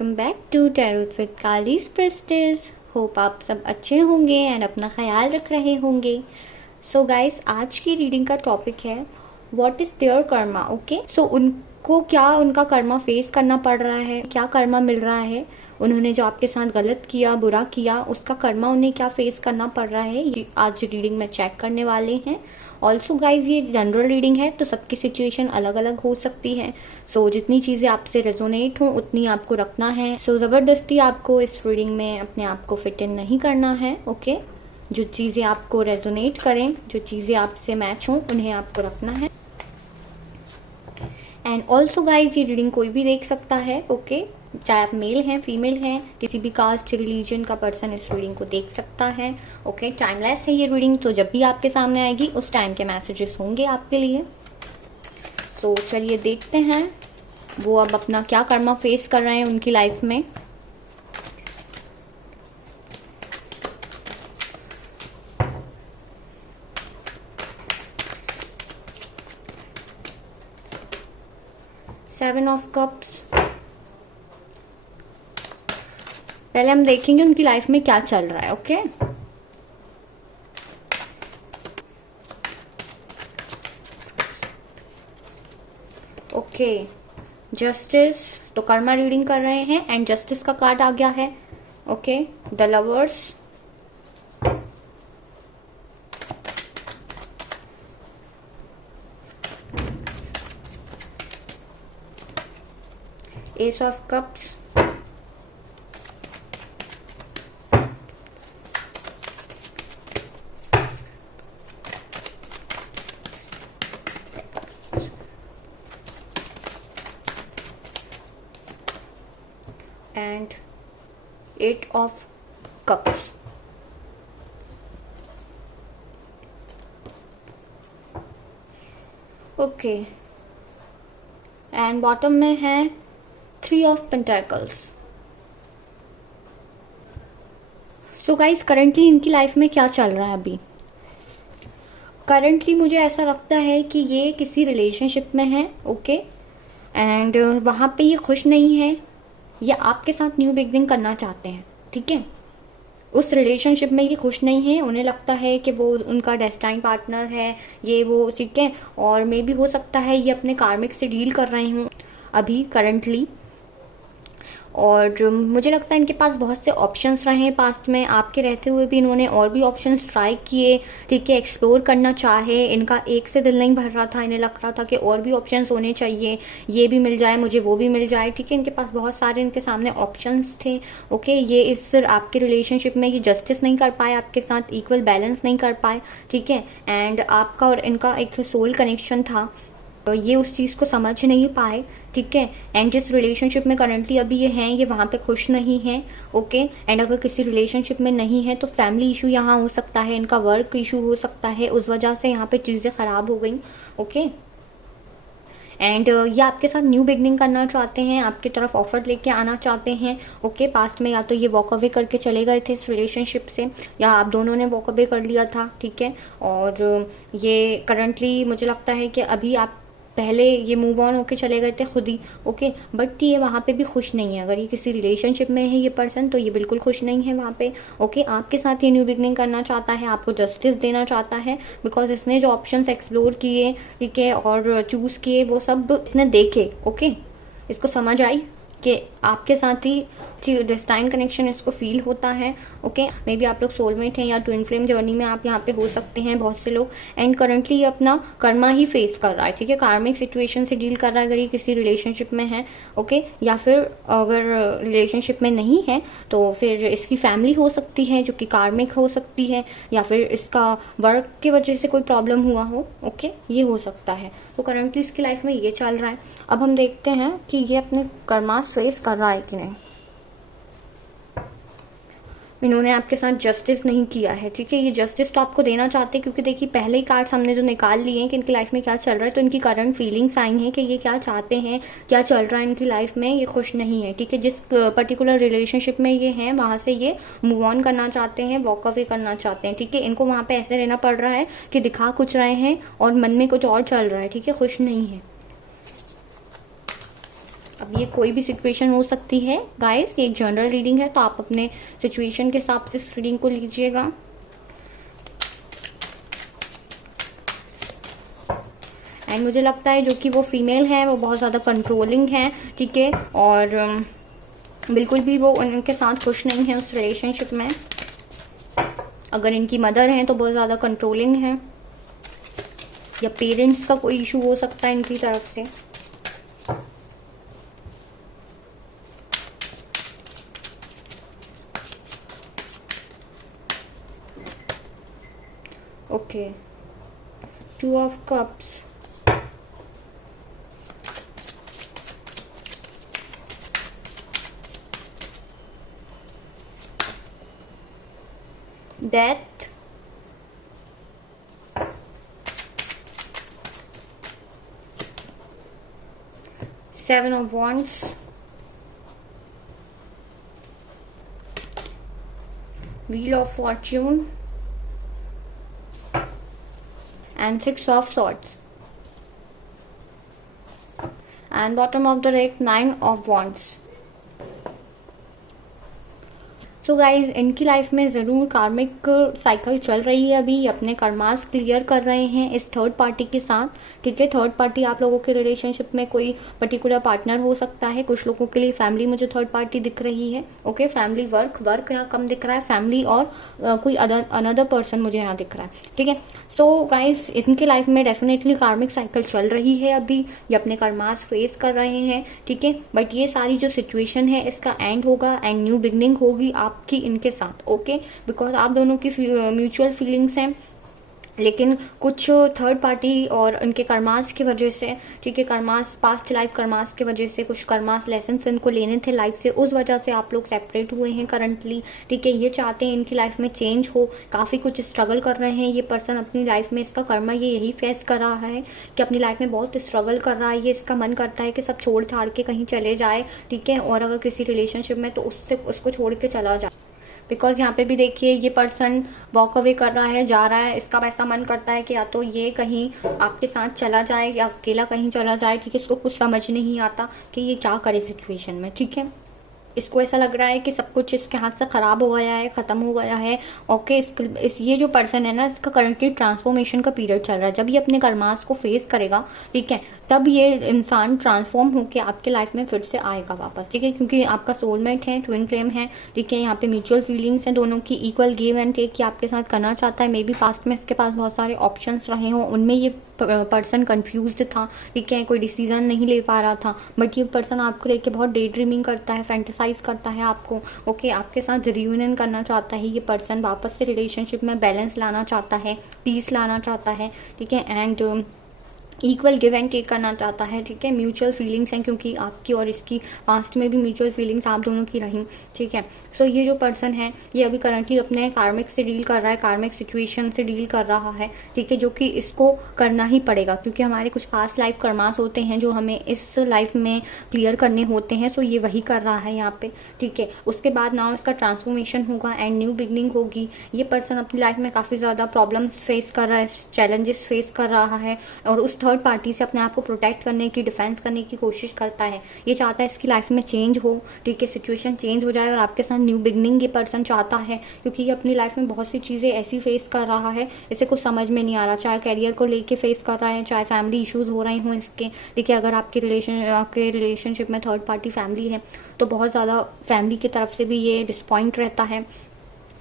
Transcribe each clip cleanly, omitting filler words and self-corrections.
Welcome back to tarot with कालीज prestige. होप आप सब अच्छे होंगे एंड अपना ख्याल रख रहे होंगे। सो गाइस, आज की रीडिंग का टॉपिक है what is there karma. Okay, so उनको क्या उनका कर्मा फेस करना पड़ रहा है, क्या कर्मा मिल रहा है, उन्होंने जो आपके साथ गलत किया, बुरा किया, उसका कर्मा उन्हें क्या फेस करना पड़ रहा है, ये आज रीडिंग में चेक करने वाले हैं। ऑल्सो गाइज, ये जनरल रीडिंग है तो सबकी सिचुएशन अलग अलग हो सकती है। सो जितनी चीज़ें आपसे रेजोनेट हों उतनी आपको रखना है। सो ज़बरदस्ती आपको इस रीडिंग में अपने आप को फिट इन नहीं करना है। ओके, जो चीज़ें आपको रेजोनेट करें, जो चीज़ें आपसे मैच हों, उन्हें आपको रखना है। एंड ऑल्सो गाइज, ये रीडिंग कोई भी देख सकता है। ओके, चाहे आप मेल हैं, फीमेल हैं, किसी भी कास्ट रिलीजन का पर्सन इस रीडिंग को देख सकता है। ओके, टाइमलेस है ये रीडिंग, तो जब भी आपके सामने आएगी उस टाइम के मैसेजेस होंगे आपके लिए। तो चलिए देखते हैं वो अब अपना क्या कर्मा फेस कर रहे हैं उनकी लाइफ में। Seven of cups. पहले हम देखेंगे उनकी लाइफ में क्या चल रहा है। Okay, okay, justice. तो कर्मा रीडिंग कर रहे हैं एंड जस्टिस का कार्ड आ गया है। Okay, the lovers, S of cups, and 8 of cups. Okay, and bottom में है 3 of Pentacles. So guys, currently इनकी लाइफ में क्या चल रहा है अभी? करंटली मुझे ऐसा लगता है कि ये किसी रिलेशनशिप में है। ओके, एंड वहाँ पे ये खुश नहीं है, या आपके साथ न्यू बिगनिंग करना चाहते हैं। ठीक है, उस रिलेशनशिप में ये खुश नहीं है, उन्हें लगता है कि वो उनका डेस्टाइन पार्टनर है, ये वो। ठीक है, और मे भी हो सकता है ये अपने कार्मिक से डील कर रहे हूँ अभी करंटली। और मुझे लगता है इनके पास बहुत से ऑप्शंस रहे हैं पास्ट में, आपके रहते हुए भी इन्होंने और भी ऑप्शंस ट्राई किए। ठीक है, एक्सप्लोर करना चाहे, इनका एक से दिल नहीं भर रहा था, इन्हें लग रहा था कि और भी ऑप्शंस होने चाहिए, ये भी मिल जाए मुझे, वो भी मिल जाए। ठीक है, इनके पास बहुत सारे इनके सामने ऑप्शंस थे। ओके, ये इस आपके रिलेशनशिप में ये जस्टिस नहीं कर पाए, आपके साथ इक्वल बैलेंस नहीं कर पाए। ठीक है, एंड आपका और इनका एक सोल कनेक्शन था, तो ये उस चीज़ को समझ नहीं पाए। ठीक है, एंड जिस रिलेशनशिप में करंटली अभी ये हैं, ये वहाँ पे खुश नहीं है। ओके, एंड अगर किसी रिलेशनशिप में नहीं है तो फैमिली इशू यहाँ हो सकता है, इनका वर्क इशू हो सकता है, उस वजह से यहाँ पे चीज़ें खराब हो गई। ओके, एंड ये आपके साथ न्यू बिगनिंग करना चाहते हैं, आपकी तरफ ऑफर लेके आना चाहते हैं। ओके, पास्ट में या तो ये वॉक अवे करके चले गए थे इस रिलेशनशिप से, या आप दोनों ने वॉक अवे कर लिया था। ठीक है, और ये करंटली मुझे लगता है कि अभी आप पहले ये मूव ऑन होके चले गए थे खुद ही। ओके, बट ये वहाँ पे भी खुश नहीं है। अगर ये किसी रिलेशनशिप में है ये पर्सन, तो ये बिल्कुल खुश नहीं है वहाँ पे। ओके, आपके साथ ये न्यू बिगनिंग करना चाहता है, आपको जस्टिस देना चाहता है, बिकॉज इसने जो ऑप्शंस एक्सप्लोर किए, ठीक है, और चूज किए, वो सब इसने देखे। ओके, इसको समझ आई कि आपके साथ ही डेस्टाइन कनेक्शन इसको फील होता है। ओके, मे बी आप लोग सोलमेट हैं या ट्विन फ्लेम जर्नी में आप यहाँ पे हो सकते हैं बहुत से लोग। एंड करंटली ये अपना कर्मा ही फेस कर रहा है। ठीक है, कार्मिक सिचुएशन से डील कर रहा है अगर ये किसी रिलेशनशिप में है। ओके, या फिर अगर रिलेशनशिप में नहीं है तो फिर इसकी फैमिली हो सकती है जो कि कार्मिक हो सकती है, या फिर इसका वर्क की वजह से कोई प्रॉब्लम हुआ हो। ओके, ये हो सकता है। तो करंटली इसकी लाइफ में ये चल रहा है। अब हम देखते हैं कि ये अपने कर्मा फेस कर रहा है कि नहीं। इन्होंने आपके साथ जस्टिस नहीं किया है। ठीक है, ये जस्टिस तो आपको देना चाहते हैं, क्योंकि देखिए पहले ही कार्ड्स हमने जो निकाल लिए हैं कि इनकी लाइफ में क्या चल रहा है, तो इनकी करंट फीलिंग्स आई हैं कि ये क्या चाहते हैं, क्या चल रहा है इनकी लाइफ में, ये खुश नहीं है। ठीक है, जिस पर्टिकुलर रिलेशनशिप में ये हैं वहाँ से ये मूव ऑन करना चाहते हैं, वॉक अवे करना चाहते हैं। ठीक है, इनको वहाँ पे ऐसे रहना पड़ रहा है कि दिखा कुछ रहे हैं और मन में कुछ और चल रहा है। ठीक है, खुश नहीं है। अब ये कोई भी सिचुएशन हो सकती है गाइस, ये एक जनरल रीडिंग है, तो आप अपने सिचुएशन के हिसाब से इस रीडिंग को लीजिएगा। एंड मुझे लगता है जो कि वो फीमेल है वो बहुत ज़्यादा कंट्रोलिंग है, ठीक है, और बिल्कुल भी वो उनके साथ खुश नहीं है उस रिलेशनशिप में। अगर इनकी मदर हैं तो बहुत ज़्यादा कंट्रोलिंग है, या पेरेंट्स का कोई इशू हो सकता है इनकी तरफ से। Okay, 2 of cups, death, seven of wands, wheel of Fortune and 6 of swords, and bottom of the deck 9 of wands. So guys इनकी लाइफ में ज़रूर कार्मिक साइकिल चल रही है, अभी अपने कर्मास क्लियर कर रहे हैं इस थर्ड पार्टी के साथ, ठीक है। थर्ड पार्टी आप लोगों के रिलेशनशिप में कोई पर्टिकुलर पार्टनर हो सकता है, कुछ लोगों के लिए फैमिली मुझे थर्ड पार्टी दिख रही है, ओके। फैमिली, वर्क यहाँ कम दिख रहा है, फैमिली और कोई अनदर पर्सन मुझे यहाँ दिख रहा है, ठीक है। सो गाइज इनकी लाइफ में डेफिनेटली कार्मिक साइकिल चल रही है अभी, ये अपने कर्मास फेस कर रहे हैं, ठीक है। बट ये सारी जो सिचुएशन है इसका एंड होगा एंड न्यू बिगनिंग होगी आपकी इनके साथ, ओके। बिकॉज आप दोनों की म्यूचुअल फीलिंग्स हैं, लेकिन कुछ थर्ड पार्टी और उनके कर्मास की वजह से, ठीक है, कर्मास पास्ट लाइफ कर्मास की वजह से कुछ कर्मास लेसन्स इनको लेने थे लाइफ से, उस वजह से आप लोग सेपरेट हुए हैं करंटली, ठीक है। ये चाहते हैं इनकी लाइफ में चेंज हो, काफ़ी कुछ स्ट्रगल कर रहे हैं ये पर्सन अपनी लाइफ में, इसका कर्मा ये यही फेस कर रहा है कि अपनी लाइफ में बहुत स्ट्रगल कर रहा है ये, इसका मन करता है कि सब छोड़ छाड़ के कहीं चले जाए, ठीक है, और अगर किसी रिलेशनशिप में तो उसको छोड़ के चला जाए। बिकॉज यहाँ पे भी देखिए ये पर्सन वॉक अवे कर रहा है, जा रहा है, इसका वैसा मन करता है कि या तो ये कहीं आपके साथ चला जाए या अकेला कहीं चला जाए, ठीक है। इसको कुछ समझ नहीं आता कि ये क्या करे सिचुएशन में, ठीक है। इसको ऐसा लग रहा है कि सब कुछ इसके हाथ से खराब हो गया है, खत्म हो गया है, ओके। ये जो पर्सन है ना, इसका करंटली ट्रांसफॉर्मेशन का पीरियड चल रहा है। जब ये अपने कर्मास को फेस करेगा, ठीक है, तब ये इंसान ट्रांसफॉर्म होकर आपके लाइफ में फिर से आएगा वापस, ठीक है, क्योंकि आपका सोलमेट है, ट्विन फ्लेम है, ठीक है। यहाँ पे म्यूचुअल फीलिंग्स हैं दोनों की, इक्वल गिव एंड टेक की आपके साथ करना चाहता है। मे बी पास्ट में इसके पास बहुत सारे ऑप्शंस रहे हों, उनमें ये पर्सन कंफ्यूज्ड था, ठीक है, कोई डिसीजन नहीं ले पा रहा था, बट ये पर्सन आपको लेके बहुत डे ड्रीमिंग करता है, फैंटेसाइज करता है आपको, ओके। आपके साथ रियूनियन करना चाहता है ये पर्सन, वापस से रिलेशनशिप में बैलेंस लाना चाहता है, पीस लाना चाहता है, ठीक है, and equal give and take करना चाहता है, ठीक है। म्यूचुअल फीलिंग्स हैं क्योंकि आपकी और इसकी पास्ट में भी म्यूचुअल फीलिंग्स आप दोनों की रही, ठीक है। सो ये जो पर्सन है ये अभी करंटली अपने कार्मिक से डील कर रहा है, कार्मिक सिचुएशन से डील कर रहा है, ठीक है, जो कि इसको करना ही पड़ेगा क्योंकि हमारे कुछ पास्ट लाइफ कर्मास होते हैं जो हमें इस लाइफ में क्लियर करने होते हैं। सो ये वही कर रहा है यहाँ पे, ठीक है। उसके बाद नाउ इसका ट्रांसफॉर्मेशन होगा एंड न्यू बिगनिंग होगी। ये पर्सन अपनी लाइफ में काफ़ी ज़्यादा प्रॉब्लम्स फेस कर रहा है, चैलेंजेस फेस कर रहा है, और उस थर्ड पार्टी से अपने आप को प्रोटेक्ट करने की, डिफेंस करने की कोशिश करता है। ये चाहता है इसकी लाइफ में चेंज हो, ठीक है, सिचुएशन चेंज हो जाए और आपके साथ न्यू बिगनिंग ये पर्सन चाहता है क्योंकि ये अपनी लाइफ में बहुत सी चीज़ें ऐसी फेस कर रहा है इसे कुछ समझ में नहीं आ रहा, चाहे करियर को लेके फेस कर रहा है, चाहे फैमिली इश्यूज हो रहे हों इसके, ठीक है। अगर आपके रिलेशनशिप में थर्ड पार्टी फैमिली है तो बहुत ज़्यादा फैमिली की तरफ से भी ये डिसपॉइंट रहता है,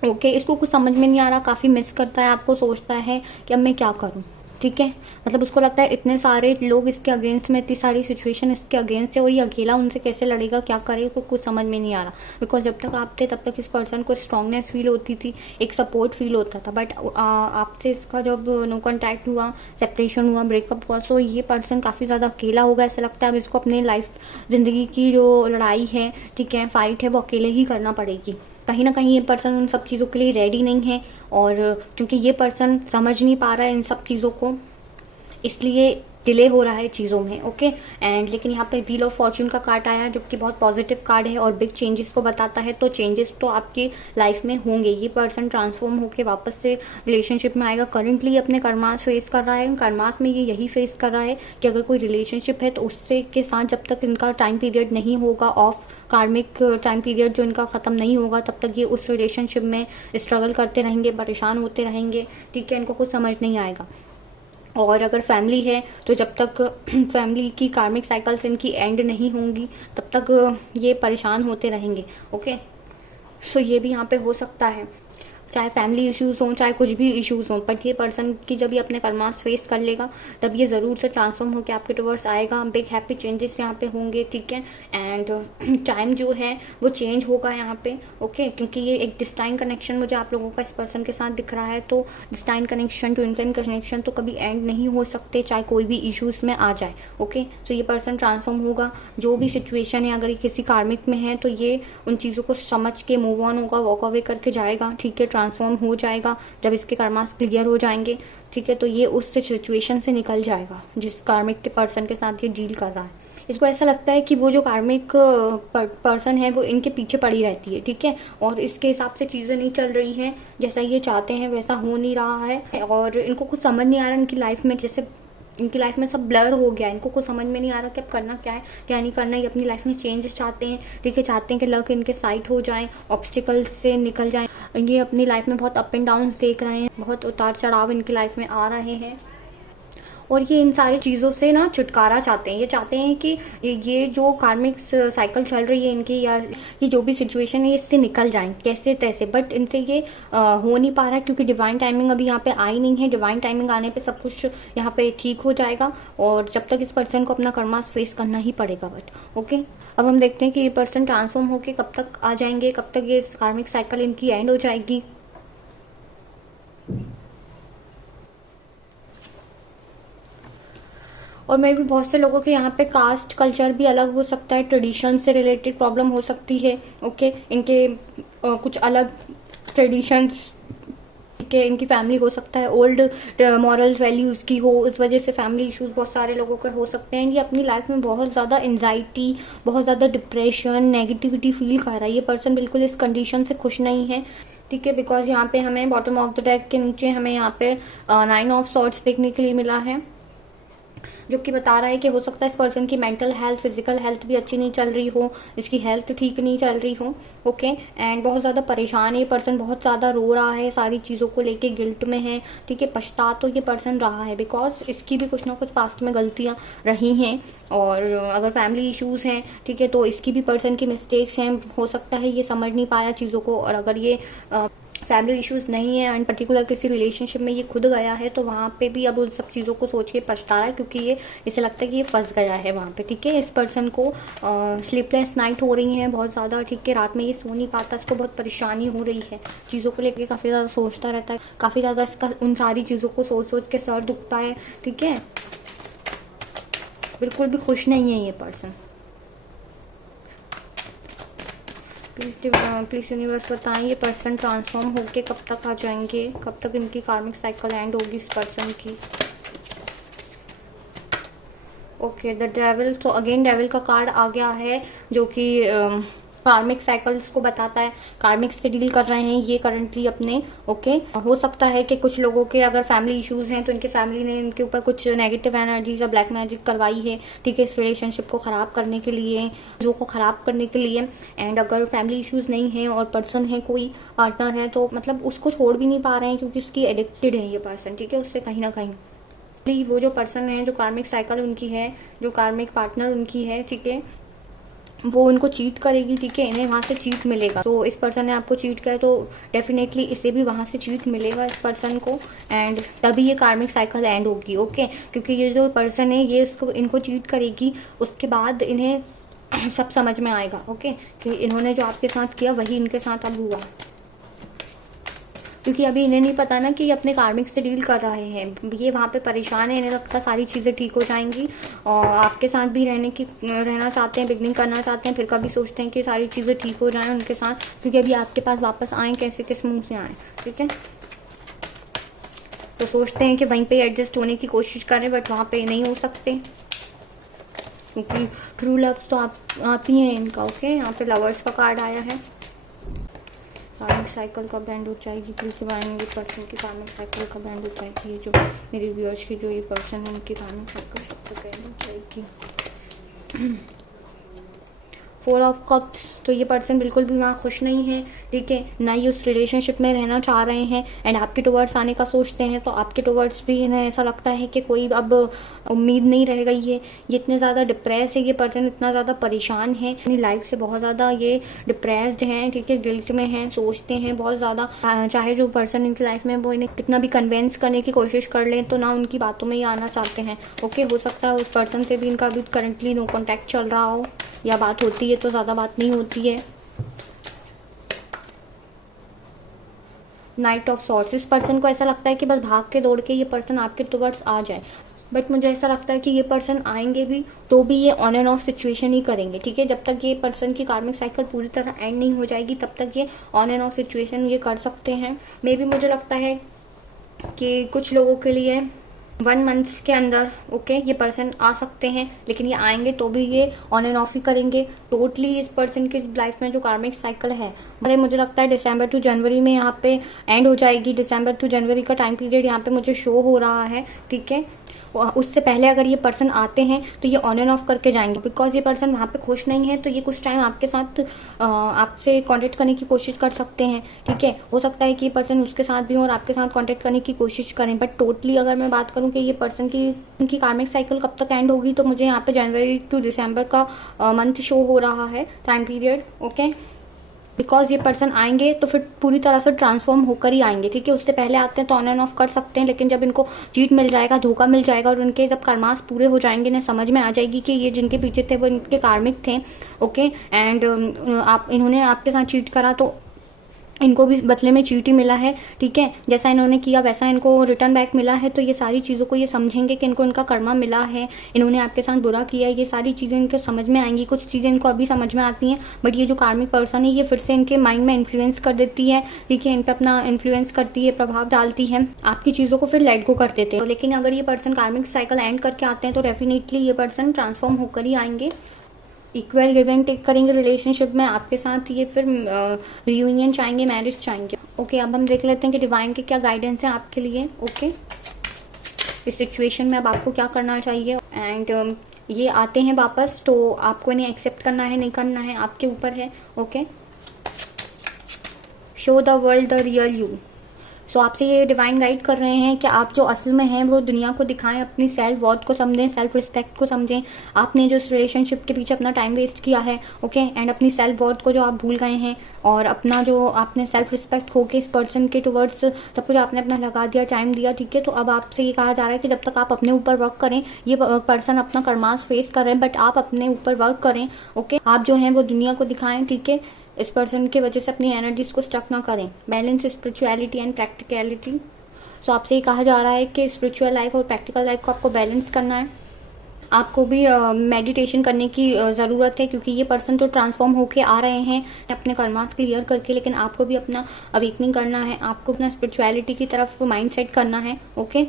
ओके। इसको कुछ समझ में नहीं आ रहा, काफ़ी मिस करता है आपको, सोचता है कि अब मैं क्या करूं, ठीक है। मतलब उसको लगता है इतने सारे लोग इसके अगेंस्ट में, इतनी सारी सिचुएशन इसके अगेंस्ट है और ये अकेला उनसे कैसे लड़ेगा, क्या करे, उसको कुछ समझ में नहीं आ रहा। बिकॉज जब तक आप थे तब तक इस पर्सन को स्ट्रांगनेस फील होती थी, एक सपोर्ट फील होता था, बट आपसे इसका जब नो कॉन्टैक्ट हुआ, सेपरेशन हुआ, ब्रेकअप हुआ, सो ये पर्सन काफ़ी ज़्यादा अकेला होगा। ऐसा लगता है अब इसको अपने लाइफ ज़िंदगी की जो लड़ाई है, ठीक है, फाइट है, वो अकेले ही करना पड़ेगी। कहीं ना कहीं ये पर्सन उन सब चीज़ों के लिए रेडी नहीं है, और क्योंकि ये पर्सन समझ नहीं पा रहा है इन सब चीज़ों को, इसलिए डिले हो रहा है चीज़ों में, ओके। एंड लेकिन यहाँ पे व्हील ऑफ फॉर्चून का कार्ड आया जो कि बहुत पॉजिटिव कार्ड है और बिग चेंजेस को बताता है। तो चेंजेस तो आपकी लाइफ में होंगे। ये पर्सन ट्रांसफॉर्म होकर वापस से रिलेशनशिप में आएगा। करंटली अपने कर्मास फेस कर रहा है, कर्मास में ये यही फेस कर रहा है कि अगर कोई रिलेशनशिप है तो उससे के साथ जब तक इनका टाइम पीरियड नहीं होगा, ऑफ कार्मिक टाइम पीरियड जो इनका ख़त्म नहीं होगा, तब तक ये उस रिलेशनशिप में स्ट्रगल करते रहेंगे, परेशान होते रहेंगे, ठीक है। इनको कुछ समझ नहीं आएगा। और अगर फैमिली है तो जब तक फैमिली की कार्मिक साइकिल्स इनकी एंड नहीं होंगी तब तक ये परेशान होते रहेंगे, ओके। सो ये भी यहाँ पे हो सकता है, चाहे फैमिली इश्यूज हों, चाहे कुछ भी इश्यूज हों, बट ये पर्सन की जब ये अपने कर्मास फेस कर लेगा तब ये ज़रूर से ट्रांसफॉर्म होकर आपके टुवर्ड्स आएगा। बिग हैप्पी चेंजेस यहाँ पे होंगे, ठीक है। एंड टाइम जो है वो चेंज होगा यहाँ पे, ओके, क्योंकि ये एक डिस्टाइन कनेक्शन मुझे आप लोगों का इस पर्सन के साथ दिख रहा है। तो destine connection, twin flame connection तो कभी एंड नहीं हो सकते, चाहे कोई भी इशूज़ में आ जाए, ओके। तो ये पर्सन ट्रांसफॉर्म होगा। जो भी सिचुएशन है, अगर ये किसी कार्मिक में है तो ये उन चीज़ों को समझ के मूव ऑन होगा, वॉक अवे करके जाएगा, ठीक है। ट्रांसफॉर्म हो जाएगा जब इसके कर्मास क्लियर हो जाएंगे, ठीक है। तो ये उस सिचुएशन से निकल जाएगा जिस कार्मिक के पर्सन के साथ ये डील कर रहा है। इसको ऐसा लगता है कि वो जो कार्मिक पर्सन है वो इनके पीछे पड़ी रहती है, ठीक है। और इसके हिसाब से चीज़ें नहीं चल रही हैं, जैसा ये चाहते हैं वैसा हो नहीं रहा है। और इनको कुछ समझ नहीं आ रहा इनकी लाइफ में, जैसे इनकी लाइफ में सब ब्लर हो गया है। इनको कुछ समझ में नहीं आ रहा कि अब करना क्या है, क्या नहीं करना। ये अपनी लाइफ में चेंजेस चाहते हैं, ठीक है। चाहते हैं कि लक इनके साइड हो जाए, ऑब्स्टिकल्स से निकल जाए। ये अपनी लाइफ में बहुत अप एंड डाउन्स देख रहे हैं, बहुत उतार चढ़ाव इनकी लाइफ में आ रहे हैं। और ये इन सारी चीज़ों से ना छुटकारा चाहते हैं। ये चाहते हैं कि ये जो कार्मिक साइकिल चल रही है इनकी, या ये जो भी सिचुएशन है, इससे निकल जाएं कैसे तैसे। बट इनसे ये हो नहीं पा रहा है क्योंकि डिवाइन टाइमिंग अभी यहाँ पे आई नहीं है। डिवाइन टाइमिंग आने पे सब कुछ यहाँ पे ठीक हो जाएगा। और जब तक इस पर्सन को अपना कर्मास फेस करना ही पड़ेगा, बट ओके। अब हम देखते हैं कि ये पर्सन ट्रांसफॉर्म होकर कब तक आ जाएंगे, कब तक ये कार्मिक साइकिल इनकी एंड हो जाएगी। और मे भी बहुत से लोगों के यहाँ पे कास्ट कल्चर भी अलग हो सकता है, ट्रेडिशन से रिलेटेड प्रॉब्लम हो सकती है, ओके। इनके कुछ अलग ट्रेडिशंस के इनकी फैमिली हो सकता है ओल्ड मॉरल वैल्यूज़ की हो, इस वजह से फैमिली इश्यूज बहुत सारे लोगों के हो सकते हैं। ये अपनी लाइफ में बहुत ज़्यादा एंजाइटी, बहुत ज़्यादा डिप्रेशन, नेगेटिविटी फील कर रहा है। ये पर्सन बिल्कुल इस कंडीशन से खुश नहीं है, ठीक है। बिकॉज यहाँ पे हमें बॉटम ऑफ द डेक के नीचे हमें यहाँ पे 9 ऑफ सॉर्ड्स देखने के लिए मिला है, जो कि बता रहा है कि हो सकता है इस पर्सन की मेंटल हेल्थ, फिजिकल हेल्थ भी अच्छी नहीं चल रही हो, इसकी हेल्थ ठीक नहीं चल रही हो, ओके। एंड बहुत ज़्यादा परेशान है ये पर्सन, बहुत ज़्यादा रो रहा है, सारी चीज़ों को लेके गिल्ट में है, ठीक है। पछता तो ये पर्सन रहा है बिकॉज इसकी भी कुछ ना कुछ पास्ट में गलतियाँ रही हैं। और अगर फैमिली इश्यूज़ हैं, ठीक है, तो इसकी भी पर्सन की मिस्टेक्स हैं। हो सकता है ये समझ नहीं पाया चीज़ों को। और अगर ये फैमिली इश्यूज नहीं है एंड पर्टिकुलर किसी रिलेशनशिप में ये खुद गया है तो वहाँ पे भी अब उन सब चीज़ों को सोच के पछता रहा है, क्योंकि ये इसे लगता है कि ये फंस गया है वहाँ पे, ठीक है। इस पर्सन को स्लीपलेस नाइट हो रही हैं बहुत ज़्यादा, ठीक है। रात में ये सो नहीं पाता, इसको बहुत परेशानी हो रही है, चीज़ों को लेकर काफ़ी ज़्यादा सोचता रहता है, काफ़ी ज़्यादा इसका उन सारी चीज़ों को सोच सोच के सर दुखता है, ठीक है। बिल्कुल भी खुश नहीं है ये पर्सन। प्लीज़ यूनिवर्स बताएं ये पर्सन ट्रांसफॉर्म होके कब तक आ जाएंगे, कब तक इनकी कार्मिक साइकिल एंड होगी इस पर्सन की। Okay, the devil. तो अगेन डेविल का कार्ड आ गया है जो कि कार्मिक साइकिल्स को बताता है। कार्मिक से डील कर रहे हैं ये करंटली अपने, ओके। हो सकता है कि कुछ लोगों के अगर फैमिली इश्यूज हैं तो इनके फैमिली ने इनके ऊपर कुछ नेगेटिव एनर्जीज या ब्लैक मैजिक करवाई है, ठीक है, इस रिलेशनशिप को खराब करने के लिए, चीज़ों को खराब करने के लिए। एंड अगर फैमिली इश्यूज नहीं है और पर्सन है, कोई पार्टनर है, तो मतलब उसको छोड़ भी नहीं पा रहे हैं क्योंकि उसकी एडिक्टेड है ये पर्सन, ठीक है, उससे कहीं ना कहीं। वो जो पर्सन है, जो कार्मिक साइकिल उनकी है, जो कार्मिक पार्टनर उनकी है, ठीक है, वो उनको चीट करेगी, ठीक है, इन्हें वहाँ से चीट मिलेगा। तो इस पर्सन ने आपको चीट किया तो डेफिनेटली इसे भी वहाँ से चीट मिलेगा इस पर्सन को। एंड तभी ये कार्मिक साइकिल एंड होगी, ओके। क्योंकि ये जो पर्सन है ये इनको चीट करेगी, उसके बाद इन्हें सब समझ में आएगा, ओके, कि इन्होंने जो आपके साथ किया वही इनके साथ अब हुआ। क्योंकि अभी इन्हें नहीं पता ना कि ये अपने कार्मिक से डील कर रहे हैं, ये वहाँ पे परेशान है, इन्हें लगता सारी चीज़ें ठीक हो जाएंगी और आपके साथ भी रहना चाहते हैं, बिगनिंग करना चाहते हैं, फिर कभी सोचते हैं कि सारी चीज़ें ठीक हो जाएं उनके साथ, क्योंकि अभी आपके पास वापस आएँ कैसे, किस मुँह से आएँ, ठीक है। तो सोचते हैं कि वहीं पे एडजस्ट होने की कोशिश करें, बट वहाँ पे नहीं हो सकते, क्योंकि ट्रू लव तो आप ही हैं इनका। ओके, यहाँ पे लवर्स का कार्ड आया है। कार्मिक साइकिल का बैंड हो जाएगी, फिर से आएंगे पर्सन की कार्मिक साइकिल का बैंड हो जाएगी। ये जो मेरी व्यूअर्स की जो ये पर्सन है उनकी कार्मिक साइकिल सबको बैंड हो जाएगी। 4 ऑफ कप्स, तो ये पर्सन बिल्कुल भी वहाँ खुश नहीं है, ठीक है, ना ही उस रिलेशनशिप में रहना चाह रहे हैं एंड आपके टुवर्ड्स आने का सोचते हैं, तो आपके टुवर्ड्स भी इन्हें ऐसा लगता है कि कोई अब उम्मीद नहीं रह गई है। ये इतने ज़्यादा डिप्रेस है, ये पर्सन इतना ज़्यादा परेशान है अपनी लाइफ से, बहुत ज़्यादा ये डिप्रेस्ड हैं, ठीक है, गिल्ट में हैं, सोचते हैं बहुत ज़्यादा। चाहे जो पर्सन इनकी लाइफ में वो इन्हें कितना भी कन्विंस करने की कोशिश कर लें तो ना उनकी बातों में ही आना चाहते हैं। ओके, हो सकता है उस पर्सन से भी इनका अभी करंटली नो कॉन्टैक्ट चल रहा हो, या बात होती है तो ज़्यादा बात नहीं होती है। नाइट ऑफ सॉर्ड्स, इस पर्सन को ऐसा लगता है कि बस भाग के दौड़ के ये पर्सन आपके टुवर्ड्स आ जाए, बट मुझे ऐसा लगता है कि ये पर्सन आएंगे भी तो भी ये ऑन एंड ऑफ सिचुएशन ही करेंगे, ठीक है। जब तक ये पर्सन की कार्मिक साइकिल पूरी तरह एंड नहीं हो जाएगी तब तक ये ऑन एंड ऑफ सिचुएशन ये कर सकते हैं। मे बी मुझे लगता है कि कुछ लोगों के लिए 1 मंथ के अंदर ओके ये पर्सन आ सकते हैं, लेकिन ये आएंगे तो भी ये ऑन एंड ऑफ ही करेंगे। टोटली इस पर्सन की लाइफ में जो कार्मिक साइकिल है मुझे लगता है दिसंबर टू जनवरी में यहाँ पे एंड हो जाएगी। दिसंबर टू जनवरी का टाइम पीरियड यहाँ पे मुझे शो हो रहा है, ठीक है। उससे पहले अगर ये पर्सन आते हैं तो ये ऑन एंड ऑफ करके जाएंगे, बिकॉज ये पर्सन वहाँ पे खुश नहीं है, तो ये कुछ टाइम आपके साथ आपसे कांटेक्ट करने की कोशिश कर सकते हैं, ठीक है। हो सकता है कि ये पर्सन उसके साथ भी हो और आपके साथ कांटेक्ट करने की कोशिश करें, बट टोटली अगर मैं बात करूँ कि ये पर्सन की उनकी कार्मिक साइकिल कब तक एंड होगी, तो मुझे यहाँ पे जनवरी टू दिसंबर का मंथ शो हो रहा है टाइम पीरियड, ओके। बिकॉज ये पर्सन आएंगे तो फिर पूरी तरह से ट्रांसफॉर्म होकर ही आएंगे, ठीक है। उससे पहले आते हैं तो ऑन एंड ऑफ कर सकते हैं, लेकिन जब इनको चीट मिल जाएगा, धोखा मिल जाएगा और उनके जब कर्मास पूरे हो जाएंगे, इन्हें समझ में आ जाएगी कि ये जिनके पीछे थे वो इनके कार्मिक थे, ओके। एंड इन्होंने आपके साथ चीट करा तो इनको भी बदले में चीट ही मिला है, ठीक है। जैसा इन्होंने किया वैसा इनको रिटर्न बैक मिला है, तो ये सारी चीज़ों को ये समझेंगे कि इनको इनका कर्मा मिला है, इन्होंने आपके साथ बुरा किया है, ये सारी चीज़ें इनको समझ में आएंगी। कुछ चीज़ें इनको अभी समझ में आती हैं, बट ये जो कार्मिक पर्सन है ये फिर से इनके माइंड में इन्फ्लुएंस कर देती है, ठीक है, इन पर अपना इन्फ्लुएंस करती है, प्रभाव डालती है, आपकी चीज़ों को फिर लेट गो कर देते हैं। लेकिन अगर ये पर्सन कार्मिक साइकिल एंड करके आते हैं तो डेफिनेटली ये पर्सन ट्रांसफॉर्म होकर ही आएंगे, इक्वल गिव एंड टेक करेंगे रिलेशनशिप में आपके साथ, ये फिर रियूनियन चाहेंगे, मैरिज चाहेंगे, ओके। अब हम देख लेते हैं कि डिवाइन के क्या गाइडेंस है आपके लिए, ओके। इस सिचुएशन में अब आपको क्या करना चाहिए, एंड ये आते हैं वापस तो आपको इन्हें एक्सेप्ट करना है नहीं करना है आपके ऊपर है, okay. Show the world the real you, so आपसे ये डिवाइन गाइड कर रहे हैं कि आप जो असल में हैं वो दुनिया को दिखाएं, अपनी सेल्फ वर्थ को समझें, सेल्फ रिस्पेक्ट को समझें। आपने जो इस रिलेशनशिप के पीछे अपना टाइम वेस्ट किया है, ओके, एंड अपनी सेल्फ वर्थ को जो आप भूल गए हैं और अपना जो आपने सेल्फ रिस्पेक्ट खो के इस पर्सन के टुवर्ड्स सब कुछ आपने अपना लगा दिया, टाइम दिया, ठीक है। तो अब आपसे ये कहा जा रहा है कि जब तक आप अपने ऊपर वर्क करें, ये पर्सन अपना कर्मास फेस कर रहे हैं, बट आप अपने ऊपर वर्क करें, ओके। आप जो हैं वो दुनिया को दिखाएं, ठीक है। इस पर्सन की वजह से अपनी एनर्जीज को स्टक ना करें। बैलेंस स्पिरिचुअलिटी एंड प्रैक्टिकलिटी, सो आपसे ये कहा जा रहा है कि स्पिरिचुअल लाइफ और प्रैक्टिकल लाइफ को आपको बैलेंस करना है। आपको भी मेडिटेशन करने की ज़रूरत है, क्योंकि ये पर्सन तो ट्रांसफॉर्म होके आ रहे हैं अपने कर्मास क्लियर करके, लेकिन आपको भी अपना अवेकनिंग करना है, आपको अपना स्पिरिचुअलिटी की तरफ माइंड सेट करना है, ओके।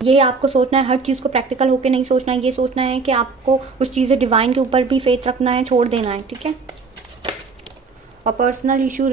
ये आपको सोचना है, हर चीज़ को प्रैक्टिकल होके नहीं सोचना है, ये सोचना है कि आपको कुछ चीज़ें डिवाइन के ऊपर भी फेथ रखना है, छोड़ देना है, ठीक है। और पर्सनल इशू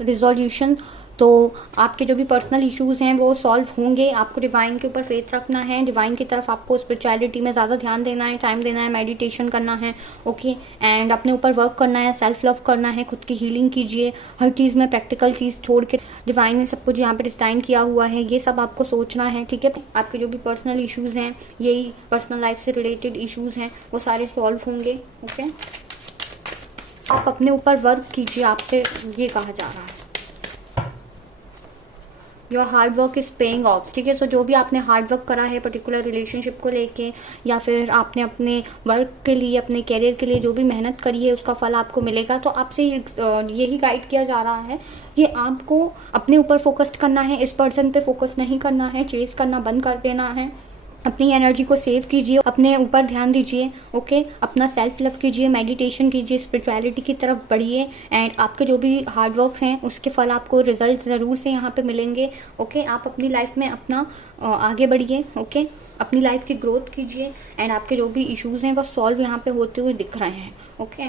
रिजोल्यूशन, तो आपके जो भी पर्सनल इश्यूज हैं वो सॉल्व होंगे। आपको डिवाइन के ऊपर फेथ रखना है, डिवाइन की तरफ आपको स्पिरिचुअलिटी में ज़्यादा ध्यान देना है, टाइम देना है, मेडिटेशन करना है, ओके। एंड अपने ऊपर वर्क करना है, सेल्फ लव करना है, खुद की हीलिंग कीजिए, हर चीज़ में प्रैक्टिकल चीज़ छोड़ के डिवाइन ने सब कुछ यहाँ पे डिजाइन किया हुआ है, ये सब आपको सोचना है, ठीक है। आपके जो भी पर्सनल इशूज़ हैं, यही पर्सनल लाइफ से रिलेटेड इशूज़ हैं, वो सारे सॉल्व होंगे, ओके। आप अपने ऊपर वर्क कीजिए, आपसे ये कहा जा रहा है। Your hard work is paying off, ठीक है। सो जो भी आपने हार्ड वर्क करा है पर्टिकुलर रिलेशनशिप को लेके, या फिर आपने अपने वर्क के लिए, अपने कैरियर के लिए जो भी मेहनत करी है उसका फल आपको मिलेगा। तो आपसे यही गाइड किया जा रहा है कि आपको अपने ऊपर फोकस करना है, इस पर्सन पे फोकस नहीं करना है, चेस करना बंद कर देना है, अपनी एनर्जी को सेव कीजिए, अपने ऊपर ध्यान दीजिए, ओके। अपना सेल्फ लव कीजिए, मेडिटेशन कीजिए, स्पिरिचुअलिटी की तरफ बढ़िए एंड आपके जो भी हार्डवर्क हैं उसके फल आपको रिजल्ट ज़रूर से यहाँ पे मिलेंगे, ओके। आप अपनी लाइफ में अपना आगे बढ़िए, ओके। अपनी लाइफ की ग्रोथ कीजिए एंड आपके जो भी इश्यूज़ हैं वो सॉल्व यहाँ पे होते हुए दिख रहे हैं, ओके।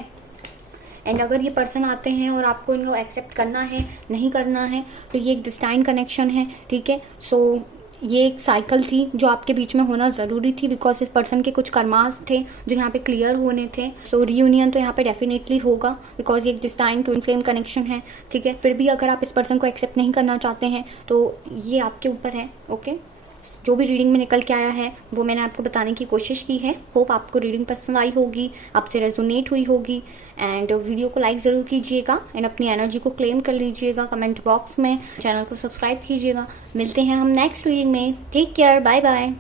एंड अगर ये पर्सन आते हैं और आपको इनको एक्सेप्ट करना है, नहीं करना है, तो ये एक डिस्टाइन कनेक्शन है, ठीक है। सो ये एक साइकिल थी जो आपके बीच में होना ज़रूरी थी, बिकॉज इस पर्सन के कुछ कर्मास थे जो यहाँ पे क्लियर होने थे। सो रीयूनियन तो यहाँ पे डेफिनेटली होगा, बिकॉज ये एक डिस्टाइन ट्विन फ्लेम कनेक्शन है, ठीक है। फिर भी अगर आप इस पर्सन को एक्सेप्ट नहीं करना चाहते हैं तो ये आपके ऊपर है, ओके। जो भी रीडिंग में निकल के आया है वो मैंने आपको बताने की कोशिश की है। होप आपको रीडिंग पसंद आई होगी, आपसे रेजोनेट हुई होगी एंड वीडियो को लाइक ज़रूर कीजिएगा एंड अपनी एनर्जी को क्लेम कर लीजिएगा कमेंट बॉक्स में। चैनल को सब्सक्राइब कीजिएगा। मिलते हैं हम नेक्स्ट रीडिंग में। Take care, bye bye.